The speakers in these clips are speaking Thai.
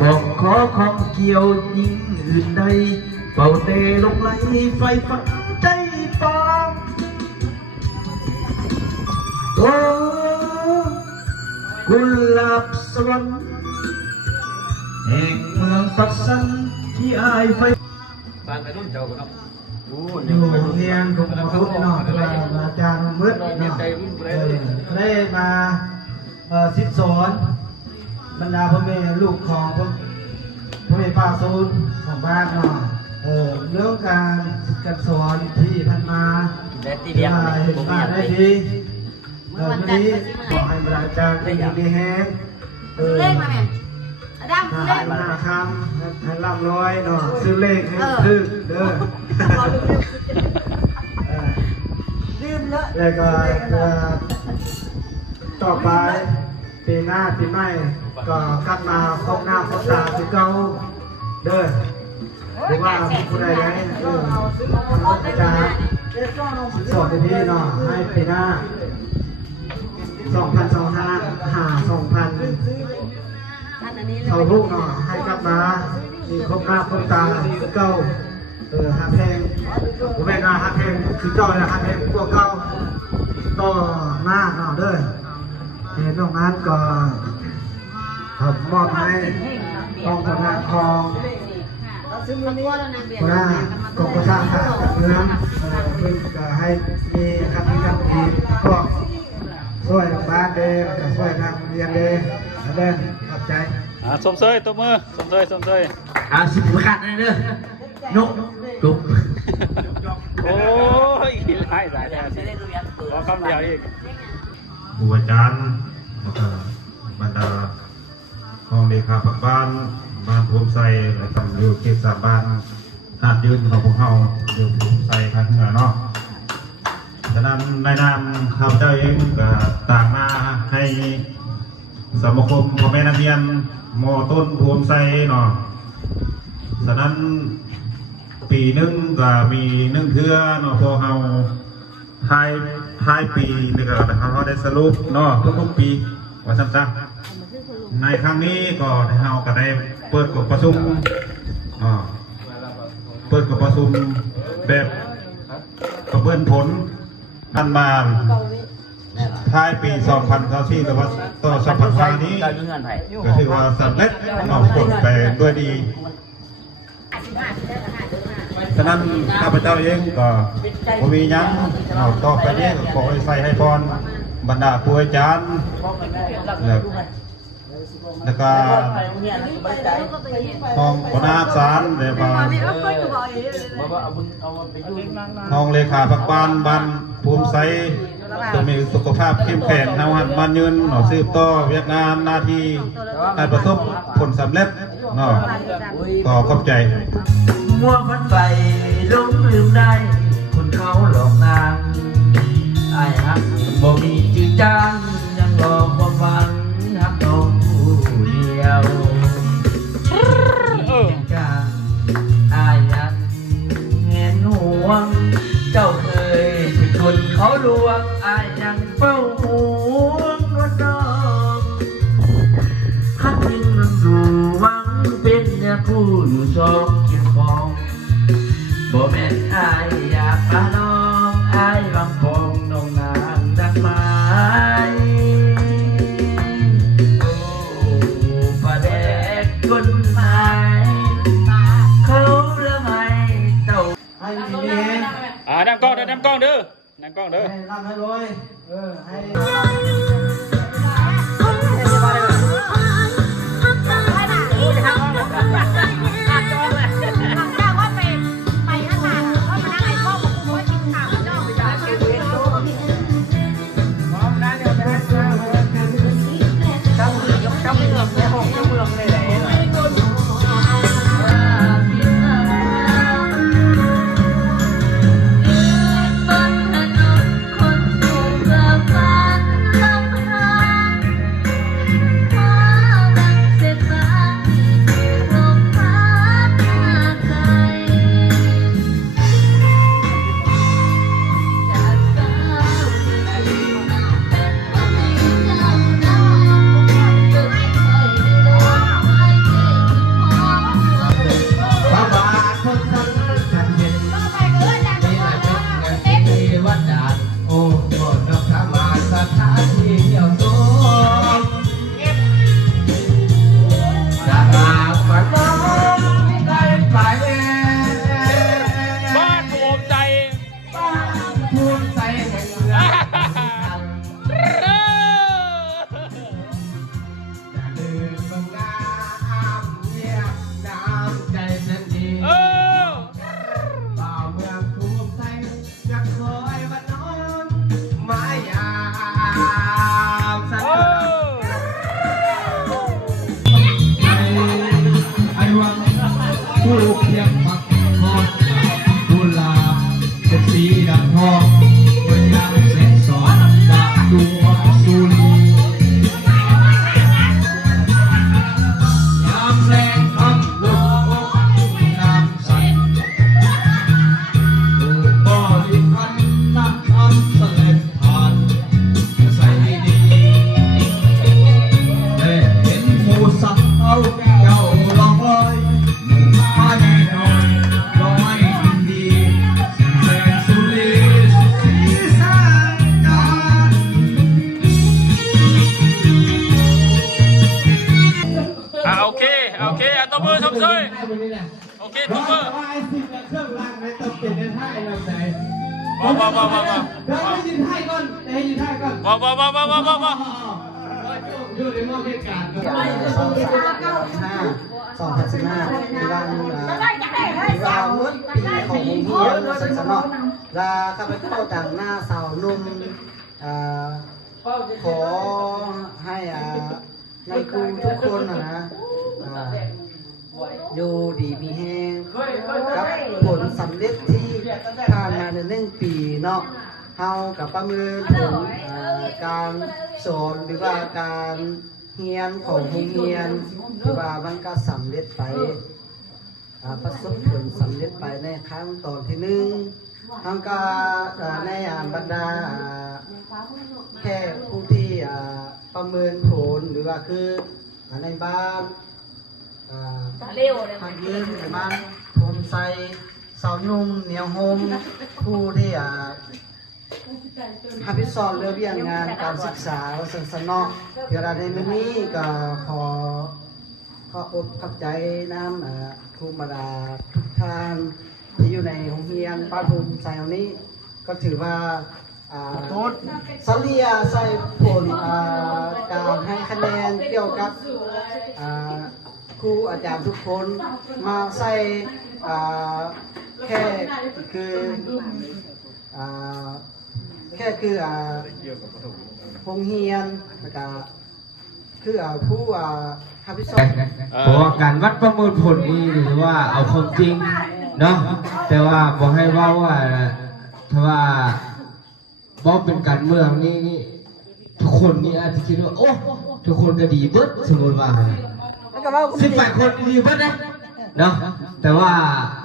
บอกขอของเกี่ยวยิ่งอื่นใดเป่าเตะลงไหลไฟฝันใจปองโอ้กุหลาบสวรรค์แห่งเมืองปักสันที่อายไฟบ้านไปรุ่นเจ้าครับอยู่เฮียงของพระพุทธเนาะอาจารย์มืดเนาะได้มาสิบสอนบรรดาพ่อแม่ลูกของพ่อแม่ป้าซูนของบ้านเนาะเรื่องการสอนที่ท่านมาเห็นมาได้ดีวันนี้ขอให้บรรดาอาจารย์ได้ดีแห้งเลขมาแม่ดำเลขมาคำให้ร่ำรวยเนาะซื้อเลขให้ถึกเด้อลืมแล้วแล้วก็ต่อไปปีหน้าปีใหม่ก็กลับมาครบหน้าครบตาที่เก่าเด้อหรือว่าผู้ใดได้จะสอนที่นี่เนาะให้ปีหน้า2025 เขาลูกเนาะให้กลับมามีครบหน้าครบตาที่เก่าหาเพลงผมแม่งาหาเพลงคือเก่าเลยหาเพลงพวกเก่าต่อมากเนาะเด้อเห็นตรงนั้นก็มอบให้กองทหารของหัวหน้ากองกระชากทหารเมืองเพื่อจะให้มีคำนี้คำดีก็ช่วยบ้านเด้อช่วยนักเรียนเด้อเด้อขอบใจสมเสยตัวมือสมเสยสิบขัดเลยเด้อนกจุบโอ้ยหลายแท้ขอคำเดียวอีกครูอาจารย์บรรดาห้องเลขาพักบ้านภูมิใจและทำอยู่เขตสามบ้านหาดยืนของพวกเราอยู่ภูมิใจทางเหนือเนาะฉะนั้นในนามข้าพเจ้าเองก็ต่างมาให้สมาคมพ่อแม่นักเรียนม.ต้นภูมิใจเนาะฉะนั้นปีนึงก็มี1 เทื่อเนาะพวกเราท้ายปีนี่ก็เขาได้สรุปเนาะทุกปีว่าซ้ำในครั้งนี้ก็เราก็ได้เปิดการประชุมแบบประเมินผลอันมาท้ายปี2024หรือว่าต่อ2025นี้ก็ถือว่าสำเร็จผลไปด้วยดีฉะนั้นข้าพเจ้าเองก็มียังต่อไปนี้ขอใส่ให้พรบรรดาครูอาจารย์แล้วก็ห้องคณะสารเดี๋ยวมาห้องเลขาพักบ้านภูมิไซจะมีสุขภาพเข้มแข็งทำงานมันยืนสืบต่อเวียกงานหน้าที่ให้ประสบผลสำเร็จก็ขอบใจมัวมันไปล้มลืมได้คนเขาหลอกนางไอ้ฮักบ่มีจืดจางยังรอความหวังฮักน้องผู้เดียวจางไอ้ยันเห็นห่วงเจ้าเคยเป็นคนเขาลวงไอ้ยังเฝ้าห่วงว่าน้องฮักยิ่งมันดูหวังเป็นเนื้อคู่อยู่สองบ่แม่นอายอยากพาน้องอายบางพงน้องนางดักไม้โอ้ประเด็กคนใหม่เขาละไงเต่าให้ดีนำกล้องเด้อนำกล้องเด้ให้ร่ำให้รวยให้บนถนนคนถูกเกือบฟันทำ โอเคตบมือชมเชยโอเคตบมือ ว่าไอ้สิ่งเครื่องรางในตบเป็นในท่าเราไหน ว้าวว้าวว้าวว้าว เราให้ยืนท่าก่อนให้ยืนท่าก่อน ว้าวว้าวว้าวว้าวว้าวว้าว อยู่ในมอเหตุการณ์ 2015 ที่ว่าเมื่อปีของเฮียนสันสนอลาข้าพเจ้าต่างหน้าสาวนุ่มขอให้ในครูทุกคนนะอยู่ดีมีแห้งกับผลสำเร็จที่ผ่านมาใน1 ปีเนาะเฮากับประเมินผลการสอนหรือว่าการเรียนของโรงเรียนหรือว่ามันก็สำเร็จไปประสบผลสำเร็จไปในครั้งตอนที่1ทั้งก็ในบรรดาแค่ผู้ที่ประเมินผลหรือว่าคือในบ้านเร็วเลย ทางยืนในบ้านผมใส่สาวนุ่มเหนียวหมผู้ที่ทำพิสอนเรื่องเรียนงานการศึกษาสันสนอเดี๋ยวในมื้อนี้ก็ขอขอบใจน้ำครูบาดาทุกท่านที่อยู่ในโรงเรียนบ้านภูมิใส่เอานี้ก็ถือว่าสเลียใส่ผลการให้คะแนนเกี่ยวกับครูอาจารย์ทุกคนมาใส่แค่คือโรงเรียนแล้วก็คือผู้ทำพิสอน เพราะว่าการวัดประเมินผลนี่หรือว่าเอาความจริงเนาะแต่ว่าบอกให้ว่าถ้าว่าบอกเป็นการเมืองนี่ทุกคนนี่อาจจะคิดว่าโอ้ทุกคนก็ดีเบิดสมมติว่า18 คนดีเบิดนะเนาะแต่ว่า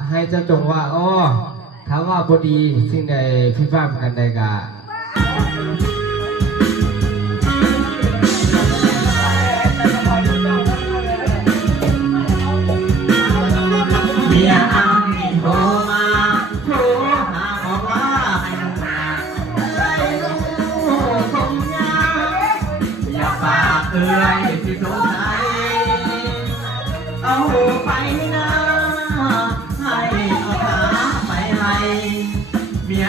ให้เจ้าจงว่าอ๋อถ้าว่าบดีสิ่งใดพิพากษากันใดกะเมียอ้ำโทรมาโทรหาบอกว่าให้มาเลยลูกคงยาวอย่าฝากเอ่ยที่ตรงไหนเอาไปนะให้เอาขาไปให้เมีย